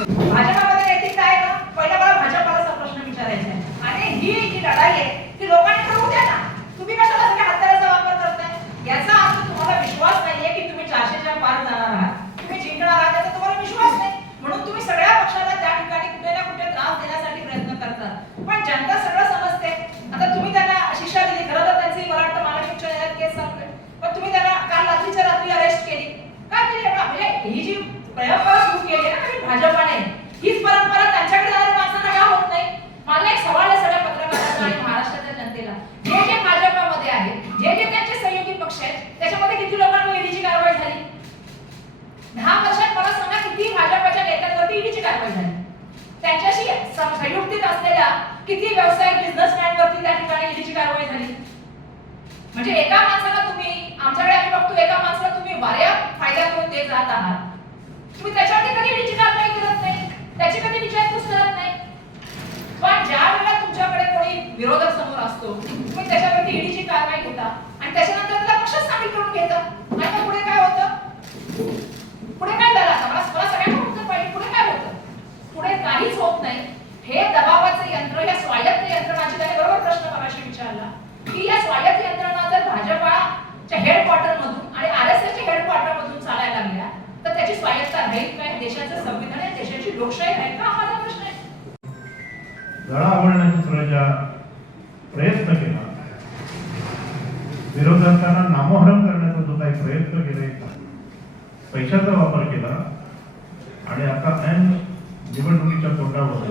I don't know. जी सुरू केले ना भाजपाने हीच परंपरा त्यांच्याकडे जाणाऱ्या माणसांना का होत नाही? मला एक सवाल आहे सगळ्या पत्रकारांना आणि महाराष्ट्राच्या जनतेला. जे जे भाजपामध्ये आहे जे जे त्यांचे सहयोगी पक्ष आहेत त्याच्यामध्ये किती लोकांवर ईडीची कारवाई झाली? दहा वर्षात मला सांगा किती भाजपाच्या नेत्यांवरती ईडीची कारवाई झाली? त्यांच्याशी संयुक्तित असलेल्या किती व्यावसायिक बिझनेसमॅन वरती त्या ठिकाणी ईडीची कारवाई झाली? म्हणजे एका माणसाला तुम्ही आमच्याकडे आम्ही बघतो एका माणसाला तुम्ही वाऱ्या फायदा करून देत जात आहात तुम्ही त्याच्यावरती कधी ईडीची कारवाई करत नाही त्याची कधी विचारपूस करत नाही पण ज्या वेळेला तुमच्याकडे कोणी विरोधक समोर असतो. तुम्ही त्याच्यावरती ईडीची कारवाई घेता आणि त्याच्यानंतर त्याला पक्षच सामील करून घेता. आणि मग पुढे काय होतं? पुढे काय झालं आता? मला मला सगळ्यांना उत्तर पाहिजे. पुढे काय होतं? पुढे काहीच होत नाही. हे दबावाचं यंत्र या स्वायत्त यंत्रणाची त्याने बरोबर प्रश्न मगाशी विचारला. की या स्वायत्त यंत्रणा जर भाजपाच्या हेडक्वार्टर मधून आणि आर एस एसच्या हेडक्वार्टर मधून चालायला लागल्या तर त्याची स्वायत्ता राहील काय देशाचं संविधान आहे देशाची लोकशाही राहील का? हा माझा प्रश्न आहे. प्रयत्न केला. विरोधकांना नामोहरम करण्याचा जो काही प्रयत्न केला पैशाचा वापर केला. आणि आता ऐन निवडणुकीच्या तोंडावर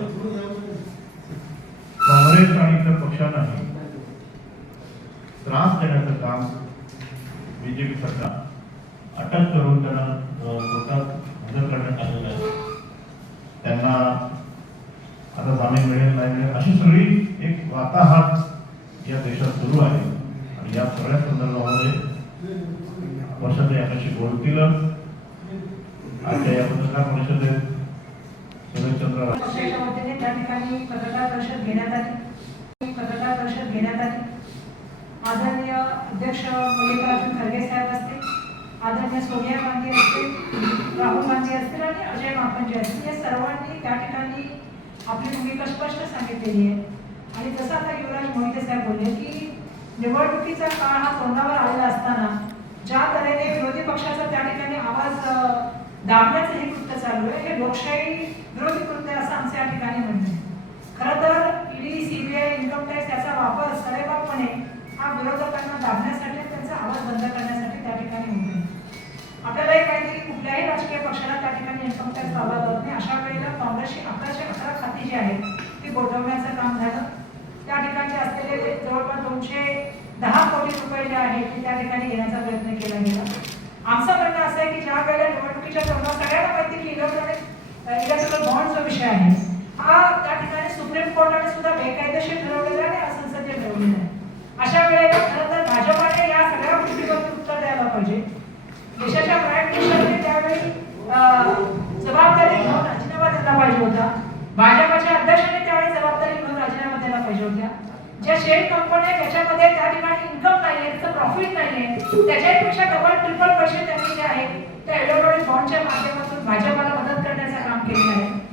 काँग्रेस आणि इतर पक्षांनाही त्रास देण्याचं काम बीजेपी सरकार अटक करून त्यांना कोर्टात हजर करण्यात आलेलं आहे. त्यांना आता जामीन मिळेल नाही मिळेल अशी सगळी एक वाताहात या देशात सुरू आहे आणि या सगळ्या संदर्भामध्ये वर्षात याच्याशी बोलतीलच आजच्या या पत्रकार परिषदेत सुरेशचंद्र त्या ठिकाणी पत्रकार परिषद घेण्यात आली पत्रकार परिषद घेण्यात आली आदरणीय अध्यक्ष मल्लिकार्जुन खरगे साहेब असतील आदरणीय सोनिया गांधी असतील राहुल गांधी असतील आणि अजय महापंजी असतील या सर्वांनी त्या ठिकाणी आपली भूमिका स्पष्ट सांगितलेली आहे आणि जसं आता युवराज मोहिते साहेब बोलले की निवडणुकीचा काळ हा तोंडावर आलेला असताना ज्या तऱ्हेने विरोधी पक्षाचा त्या ठिकाणी आवाज दाबण्याचं हे कृत्य चालू आहे हे लोकशाही विरोधी कृत्य असं आमचं या ठिकाणी म्हणणं. आहे खरं तर ईडी सीबीआय इन्कम टॅक्स याचा वापर सरेबागपणे हा विरोधकांना दाबण्यासाठी त्यांचा आवाज बंद करण्यासाठी त्या ठिकाणी होत आपल्यालाही आपल्याला माहिती कुठल्याही राजकीय पक्षाला त्या ठिकाणी इन्कम टॅक्स लावला जात नाही. अशा वेळेला काँग्रेसची अकराशे अकरा खाती जी आहेत ती गोठवण्यात काम झालं त्या ठिकाणचे असलेले जवळपास दोनशे दहा कोटी रुपये त्या ठिकाणी घेण्याचा प्रयत्न केला गेला. आमचा म्हणणं असं आहे की ज्या वेळेला निवडणुकीच्या तोंडावर सगळ्यांना माहिती की इलेक्ट्रॉनिक इलेक्ट्रिकल बॉन्डचा विषय आहे हा त्या ठिकाणी सुप्रीम कोर्टाने सुद्धा बेकायदेशीर ठरवलेला आणि असंसदीय ठरवलेला आहे. अशा वेळेला खरं तर भाजपाने या सगळ्या गोष्टीवरती उत्तर द्यायला पाहिजे. देशाच्या प्राईम मिनिस्टरने त्यावेळी जबाबदारी घेऊन राजीनामा दिला पाहिजे होता. भाजप अध्यक्षांनी त्यावेळी जबाबदारी घेऊन राजीनामा द्यायला पाहिजे होत्या ज्या शेअर कंपन्या आहेत, त्याच्यामध्ये त्या ठिकाणी इन्कम नाही आहे त्याचं प्रॉफिट नाहीये त्याच्यापेक्षा डबल ट्रिपल पैसे त्यांनी जे आहे त्या इलेक्ट्रॉनिक बॉन्डच्या माध्यमातून भाजपाला